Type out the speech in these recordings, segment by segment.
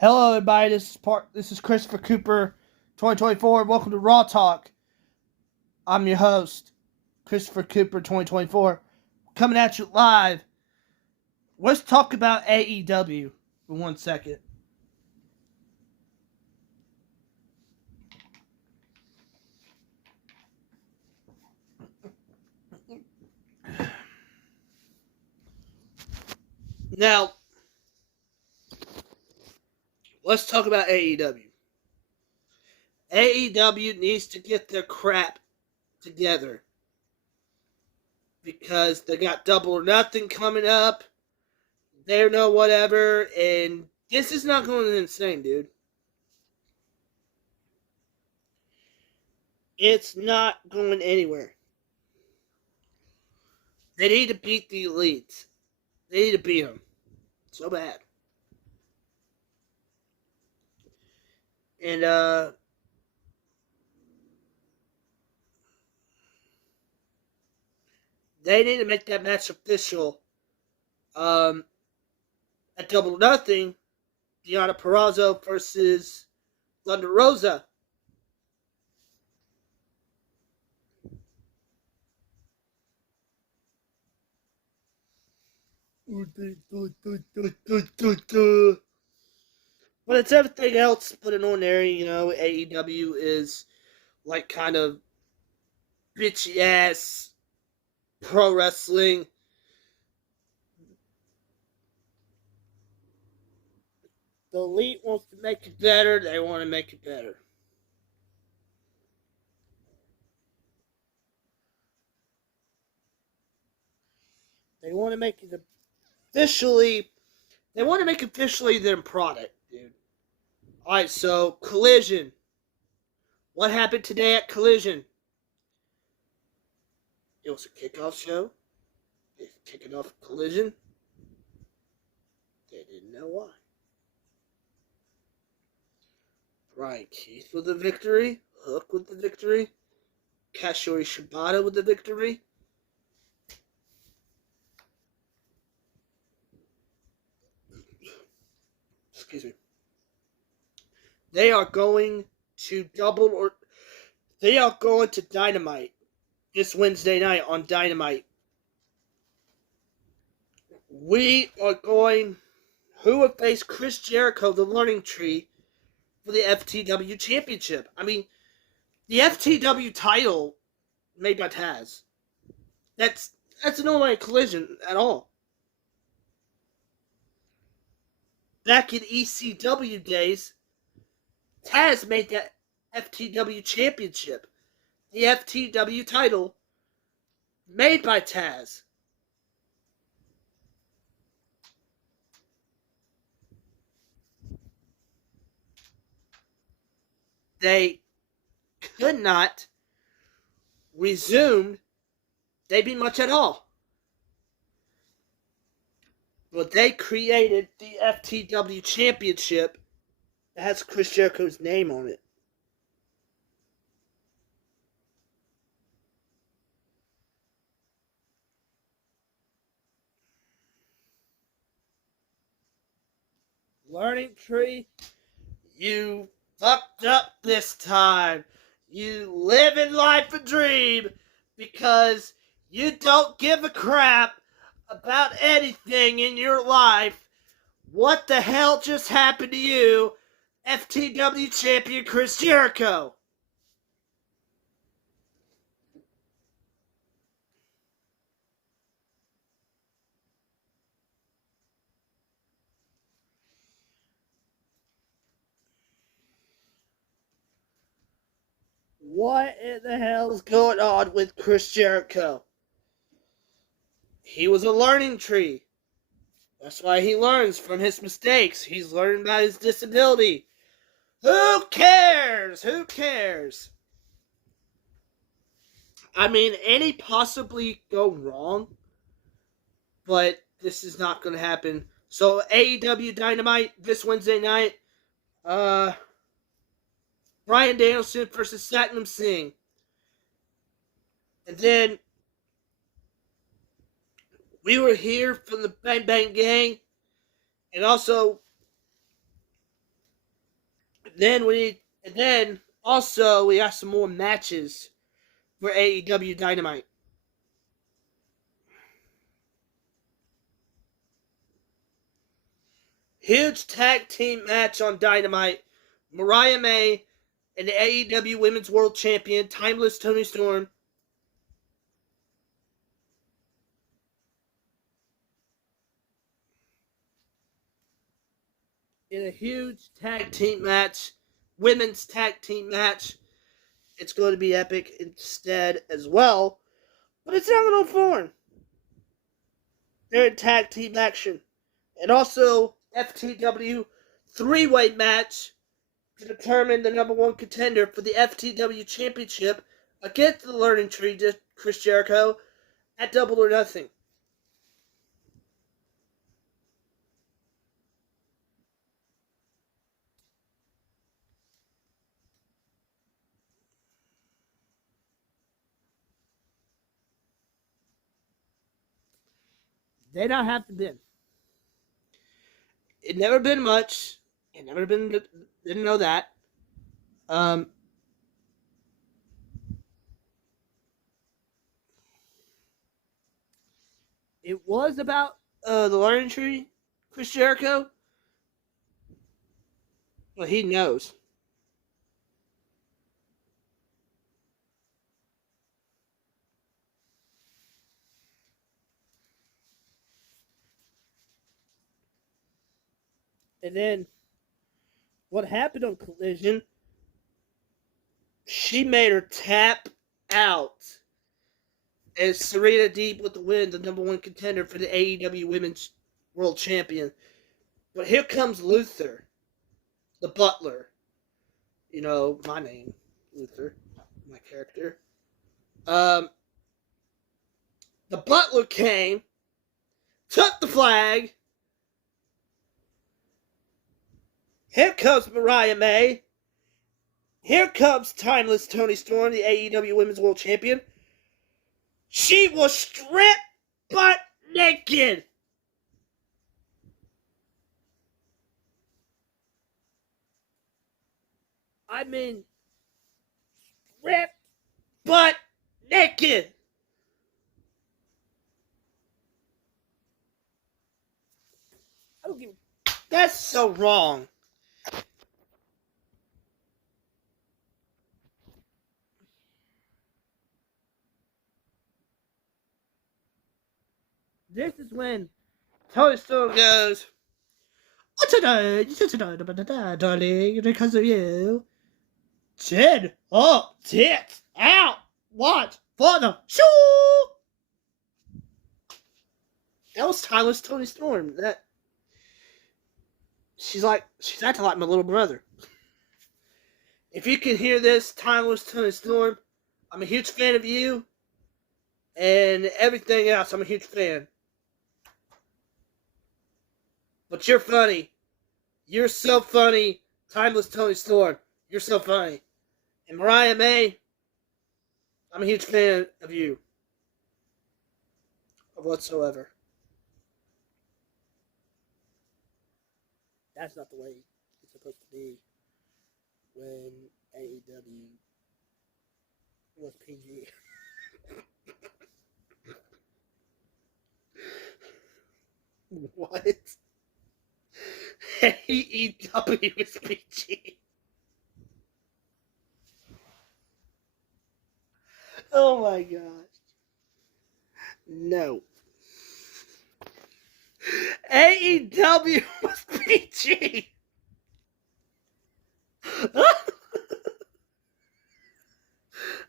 Hello, everybody. This is Christopher Cooper, 2024. Welcome to Raw Talk. I'm your host, Christopher Cooper, 2024. Coming at you live. Let's talk about AEW for 1 second. Now, let's talk about AEW. AEW needs to get their crap together because they got Double or Nothing coming up. They're no whatever, and this is not going insane, dude. It's not going anywhere. They need to beat the Elites. They need to beat them. So bad. And, they need to make that match official. At Double or Nothing, Deonna Purrazzo versus Thunder Rosa. But it's everything else but an ordinary, AEW is like kind of bitchy ass pro wrestling. The Elite wants to make it better, they want to make it better. They want to make it officially. They want to make officially their product, dude. Alright, so Collision. What happened today at Collision? It was a kickoff show. They're kicking off Collision. They didn't know why. Brian Keith with the victory. Hook with the victory. Katsuyori Shibata with the victory. Excuse me. They are going to they are going to Dynamite this Wednesday night on Dynamite. We are going. Who will face Chris Jericho, the Learning Tree, for the FTW Championship? I mean, the FTW title made by Taz. That's an online Collision at all. Back in ECW days, Taz made that FTW Championship. The FTW title made by Taz. They could not resume debuting much at all. But they created the FTW Championship that has Chris Jericho's name on it. Learning Tree, you fucked up this time. You living life a dream because you don't give a crap about anything in your life. What the hell just happened to you, FTW champion Chris Jericho? What in the hell is going on with Chris Jericho? He was a learning tree. That's why he learns from his mistakes. He's learning about his disability. Who cares? Who cares? I mean, any possibly go wrong, but this is not going to happen. So AEW Dynamite this Wednesday night. Bryan Danielson versus Satnam Singh. And then we were here from the Bang Bang Gang. And also, And then also we got some more matches for AEW Dynamite. Huge tag team match on Dynamite. Mariah May and the AEW Women's World Champion, Timeless Toni Storm, in a huge tag team match, women's tag team match. It's going to be epic instead as well, but it's not going to form. They're in tag team action. And also, FTW three-way match to determine the number one contender for the FTW Championship against the Learning Tree, Chris Jericho, at Double or Nothing. They don't have to been. It never been much. It never been. Didn't know that. It was about the Learning Tree, Chris Jericho. Well, he knows. And then what happened on Collision? She made her tap out as Serena Deeb with the win, the number one contender for the AEW Women's World Champion. But here comes Luther, the butler. You know, my name, Luther, my character. The butler came, took the flag. Here comes Mariah May. Here comes Timeless Toni Storm, the AEW Women's World Champion. She was stripped butt naked. I mean, stripped butt naked. I don't give. That's so wrong. This is when Toni Storm goes, tonight, darling, because of you. Chin up, tits out, watch for the show. That was Timeless Toni Storm. She's acting like my little brother. If you can hear this, Timeless Toni Storm, I'm a huge fan of you, and everything else, I'm a huge fan. But you're funny. You're so funny, Timeless Toni Storm. You're so funny. And Mariah May, I'm a huge fan of you. Of whatsoever. That's not the way it's supposed to be when AEW was PG. What? AEW is PG. Oh my gosh. No. AEW was PG.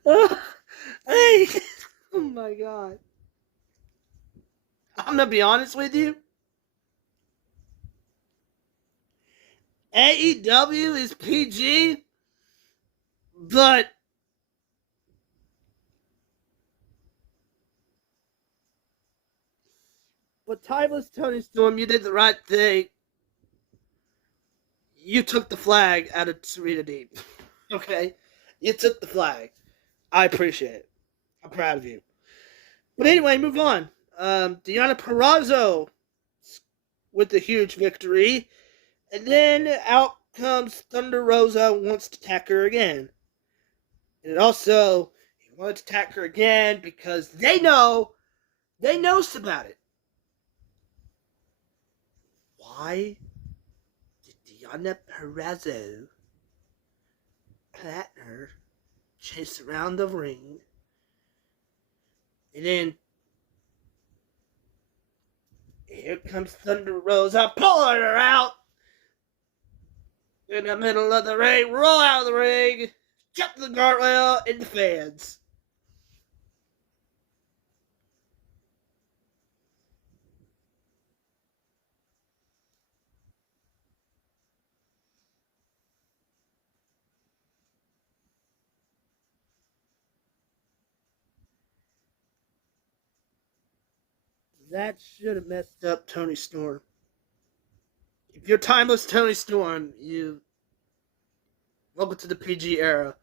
Hey. Oh my god. I'm gonna be honest with you. AEW is PG, but Timeless Toni Storm, you did the right thing. You took the flag out of Serena Deeb. Okay? You took the flag. I appreciate it. I'm proud of you. But anyway, move on. Deonna Purrazzo with the huge victory. And then out comes Thunder Rosa wants to attack her again. And also, he wanted to attack her again because they knows about it. Why did Deonna Purrazzo Platinum chase around the ring? And then here comes Thunder Rosa pulling her out in the middle of the ring, roll out of the ring, jump the guardrail, and the fans. That should have messed up Toni Storm. If you're timeless Toni Storm, you welcome to the PG era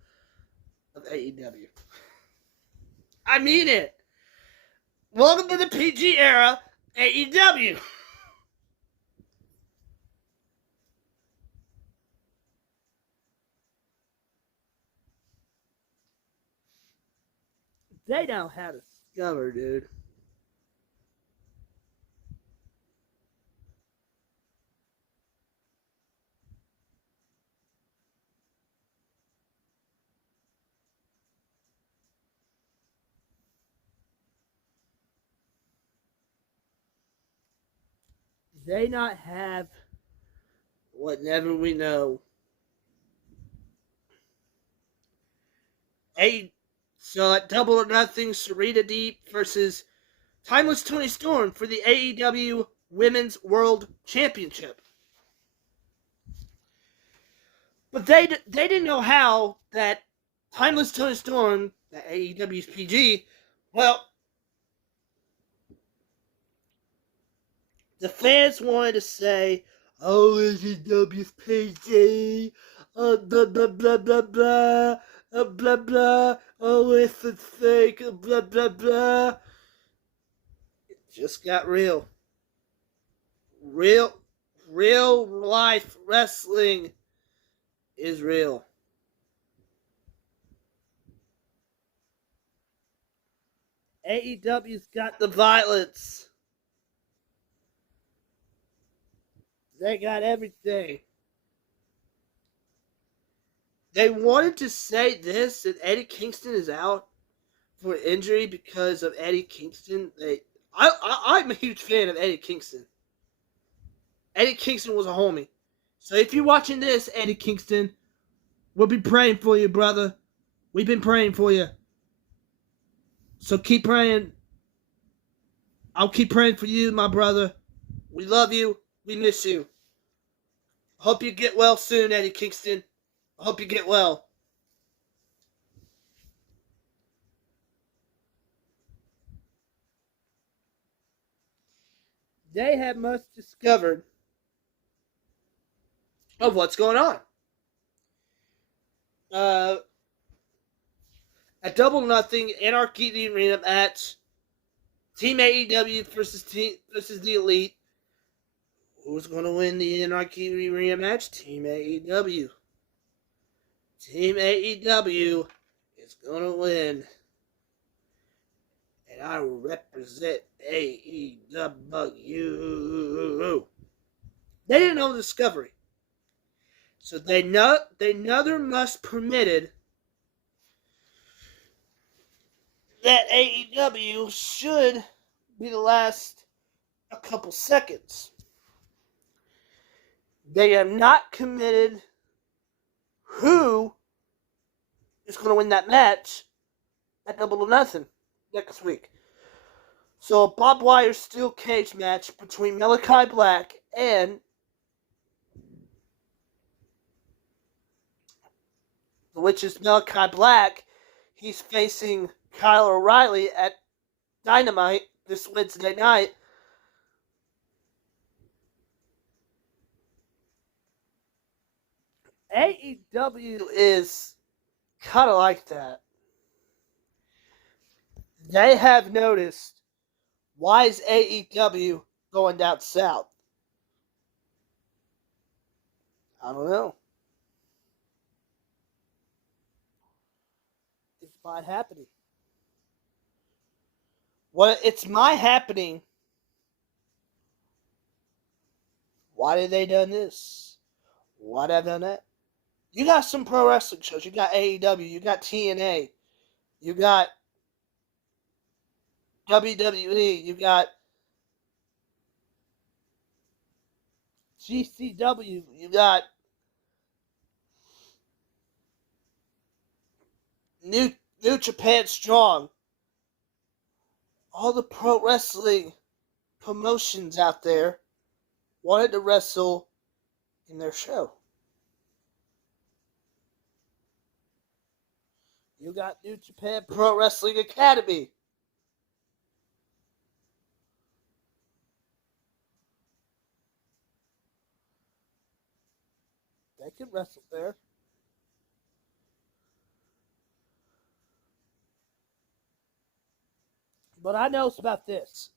of AEW. I mean it. Welcome to the PG era AEW. They know how to discover, dude. They not have whatever we know. So at Double or Nothing, Serena Deep versus Timeless Toni Storm for the AEW Women's World Championship. But they didn't know how that Timeless Toni Storm, the AEW's PG, well, the fans wanted to say, oh, AEW's PG, blah, blah, blah, blah, blah, blah, blah, oh, it's a fake, blah, blah, blah. It just got real. Real life wrestling is real. AEW's got the violence. They got everything. They wanted to say this, that Eddie Kingston is out for injury because of Eddie Kingston. I'm a huge fan of Eddie Kingston. Eddie Kingston was a homie. So if you're watching this, Eddie Kingston, we'll be praying for you, brother. We've been praying for you. So keep praying. I'll keep praying for you, my brother. We love you. We miss you. Hope you get well soon, Eddie Kingston. I hope you get well. They have much discovered of what's going on. At Double Nothing, Anarchy Arena match, Team AEW versus the Elite. Who's going to win the Anarchy Arena match? Team AEW. Team AEW is going to win. And I represent AEW. They didn't know Discovery. So they neither must permitted that AEW should be the last a couple seconds. They have not committed who is going to win that match at Double or Nothing next week. So a barbed wire steel cage match between Malachi Black and which is Malachi Black. He's facing Kyle O'Reilly at Dynamite this Wednesday night. AEW is kind of like that. They have noticed, why is AEW going down south? I don't know. my happening. Well, it's my happening. Why did they done this? Why did I done that? You got some pro wrestling shows. You got AEW. You got TNA. You got WWE. You got GCW. You got New Japan Strong. All the pro wrestling promotions out there wanted to wrestle in their show. You got New Japan Pro Wrestling Academy. They can wrestle there. But I know about this.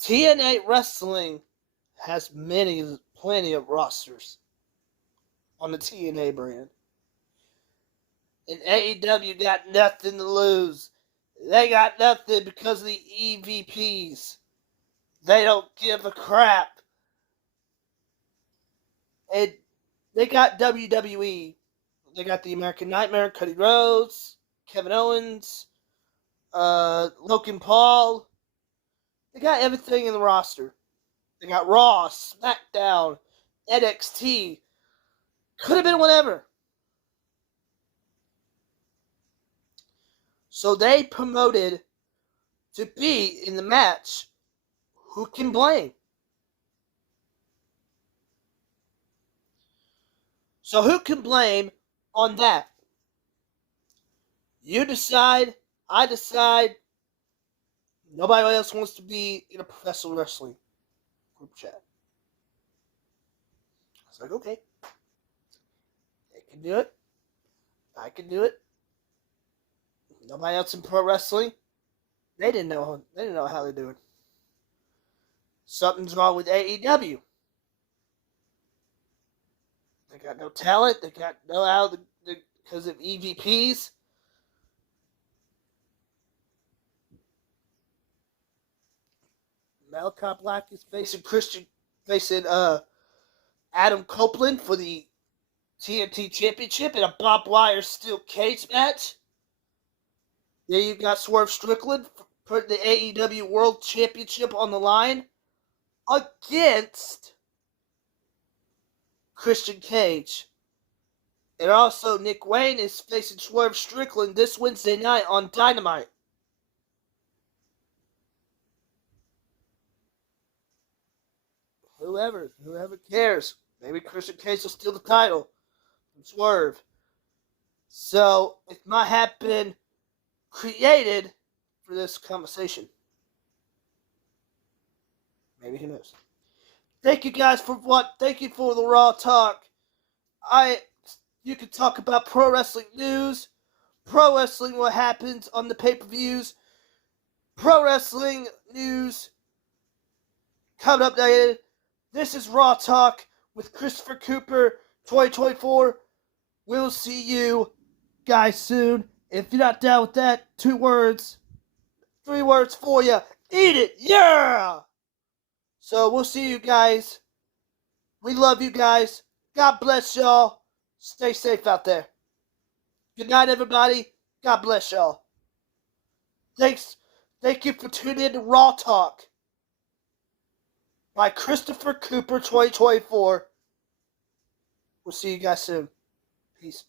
TNA Wrestling has plenty of rosters on the TNA brand. And AEW got nothing to lose. They got nothing because of the EVPs. They don't give a crap. And they got WWE. They got the American Nightmare, Cody Rhodes, Kevin Owens, Logan Paul. They got everything in the roster. They got Raw, SmackDown, NXT. Could have been whatever. So they promoted to be in the match. Who can blame? So who can blame on that? You decide, I decide. Nobody else wants to be in a professional wrestling group chat. I was like, okay. They can do it. I can do it. Nobody else in pro wrestling. They didn't know how to do it. Something's wrong with AEW. They got no talent. They got no how because of EVPs. Malachi Black is facing Adam Copeland for the TNT Championship in a barbed wire steel cage match. Then you got Swerve Strickland putting the AEW World Championship on the line against Christian Cage. And also Nick Wayne is facing Swerve Strickland this Wednesday night on Dynamite. Whoever cares. Maybe Christian Cage will steal the title from Swerve. So it might have been created for this conversation. Maybe, who knows. Thank you guys for thank you for the Raw Talk. You can talk about pro wrestling news, pro wrestling, what happens on the pay-per-views, pro wrestling news coming up later. This is Raw Talk with Christopher Cooper 2024. We'll see you guys soon. If you're not down with that, 2 words, 3 words for you. Eat it, yeah! So we'll see you guys. We love you guys. God bless y'all. Stay safe out there. Good night, everybody. God bless y'all. Thanks. Thank you for tuning in to Raw Talk by Christopher Cooper 2024. We'll see you guys soon. Peace.